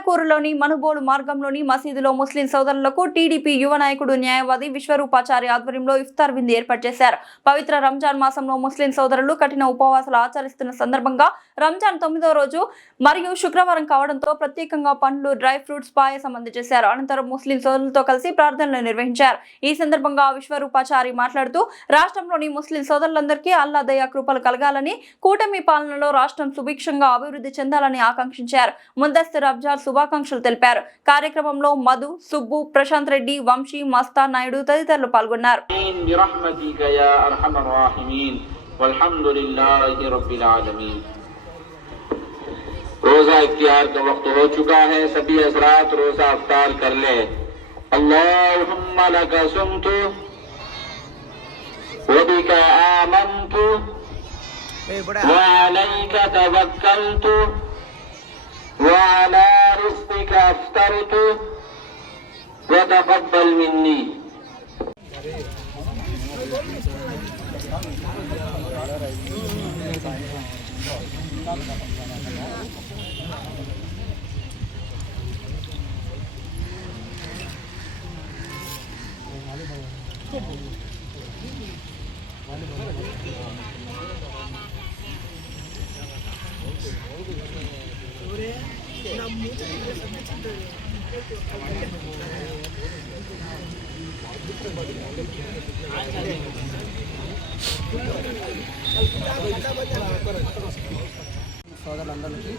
పొన్నకూరులోని మనుబోలు మార్గంలోని మసీదులో ముస్లిం సోదరులకు టీడీపీ యువ నాయకుడు న్యాయవాది విశ్వరూపాచారి ఆధ్వర్యంలో ఇఫ్తార్ విందు ఏర్పాటు చేశారు. పవిత్ర రంజాన్ మాసంలో ముస్లిం సోదరులు కఠిన ఉపవాసాలు ఆచరిస్తున్న సందర్భంగా రంజాన్ 9వ రోజు మరియు శుక్రవారం కావడంతో ప్రత్యేకంగా పండ్లు, డ్రై ఫ్రూట్స్, పాయసం అందజేశారు. అనంతరం ముస్లిం సోదరులతో కలిసి ప్రార్థనలు నిర్వహించారు. ఈ సందర్భంగా విశ్వరూపాచారి మాట్లాడుతూ రాష్ట్రంలోని ముస్లిం సోదరులందరికీ అల్లా దయా కృపలు కలగాలని, కూటమి పాలనలో రాష్ట్రం సుభిక్షంగా అభివృద్ధి చెందాలని ఆకాంక్షించారు. ముందస్తు రంజాన్ శుభాకాంక్షలు తెలిపారు. కార్యక్రమంలో మధు, సుబ్బు, ప్రశాంత్ రెడ్డి, వంశీ, మస్తాన్ నాయుడు తదితరులు పాల్గొన్నారు. रोजा इफ्तियार का वक्त हो चुका है। सभी हज़रात रोजा इफ्तार कर ले। अल्लाहुम्मा लका सुमतु व बिका आमन्तु व अलैका तवक्कलतु व अला रिज़्क़िका अफ्तरतु व तक़ब्बल मिन्नी। సోదరులందరికీ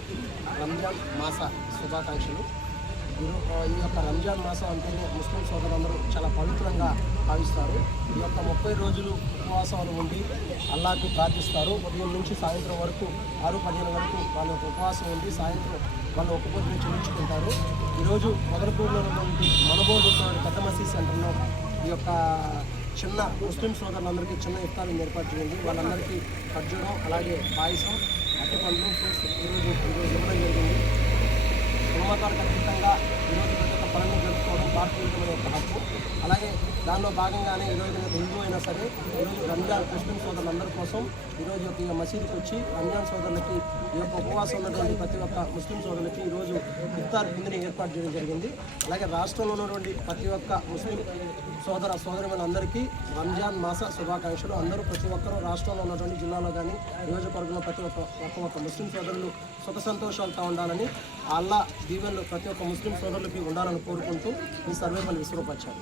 రంజాన్ మాస శుభాకాంక్షలు. ఈ యొక్క రంజాన్ మాసం అంటేనే ముస్లిం సోదరులందరూ చాలా పవిత్రంగా భావిస్తారు. ఈ యొక్క 30 రోజులు ఉపవాసాలు ఉండి అల్లాహ్కి ప్రార్థిస్తారు. ఉదయం నుంచి సాయంత్రం వరకు 6-15 వరకు వాళ్ళ యొక్క ఉపవాసం ఉండి సాయంత్రం వాళ్ళ ఒక్కపొద్దుని చెల్లించుకుంటారు. ఈరోజు మొదలపూర్లో ఉన్నటువంటి మనుబోలు పెద్ద మసీద్ సెంటర్లో ఈ యొక్క చిన్న ముస్లిం సోదరులందరికీ చిన్న ఇఫ్తార్ని ఏర్పాటు చేయండి. వాళ్ళందరికీ ఖర్జూరం, అలాగే పాయసం, అరటిపండ్లు, ఫ్రూట్స్ ఈరోజు ఇవ్వడం జరిగింది. కులమతాలకు అతీతంగా ఈరోజు ప్రతి ఒక్క పనులను జరుపుకోవడం భారతీయుల యొక్క హక్కు. అలాగే దానిలో భాగంగానే ఈరోజు హిందూ అయినా సరే ఈరోజు రంజాన్ ముస్లిం సోదరులందరి కోసం ఈరోజు యొక్క మసీదుకి వచ్చి రంజాన్ సోదరులకి ఈ యొక్క ఉపవాసం ఉన్నటువంటి ప్రతి ఒక్క ముస్లిం సోదరులకి ఈరోజు ఇఫ్తార్ విందుని ఏర్పాటు చేయడం జరిగింది. అలాగే రాష్ట్రంలో ఉన్నటువంటి ప్రతి ఒక్క ముస్లిం సోదరులందరికీ రంజాన్ మాస శుభాకాంక్షలు. అందరూ ప్రతి ఒక్కరూ రాష్ట్రంలో ఉన్నటువంటి జిల్లాలో కానీ నియోజకవర్గంలో ప్రతి ఒక్క ముస్లిం సోదరులు సుఖ సంతోషాలతో ఉండాలని, అల్లా దీవెనలు ప్రతి ఒక్క ముస్లిం సోదరులకి ఉండాలని కోరుకుంటూ ఈ సర్వేపల్లి విశ్వరూపాచారి.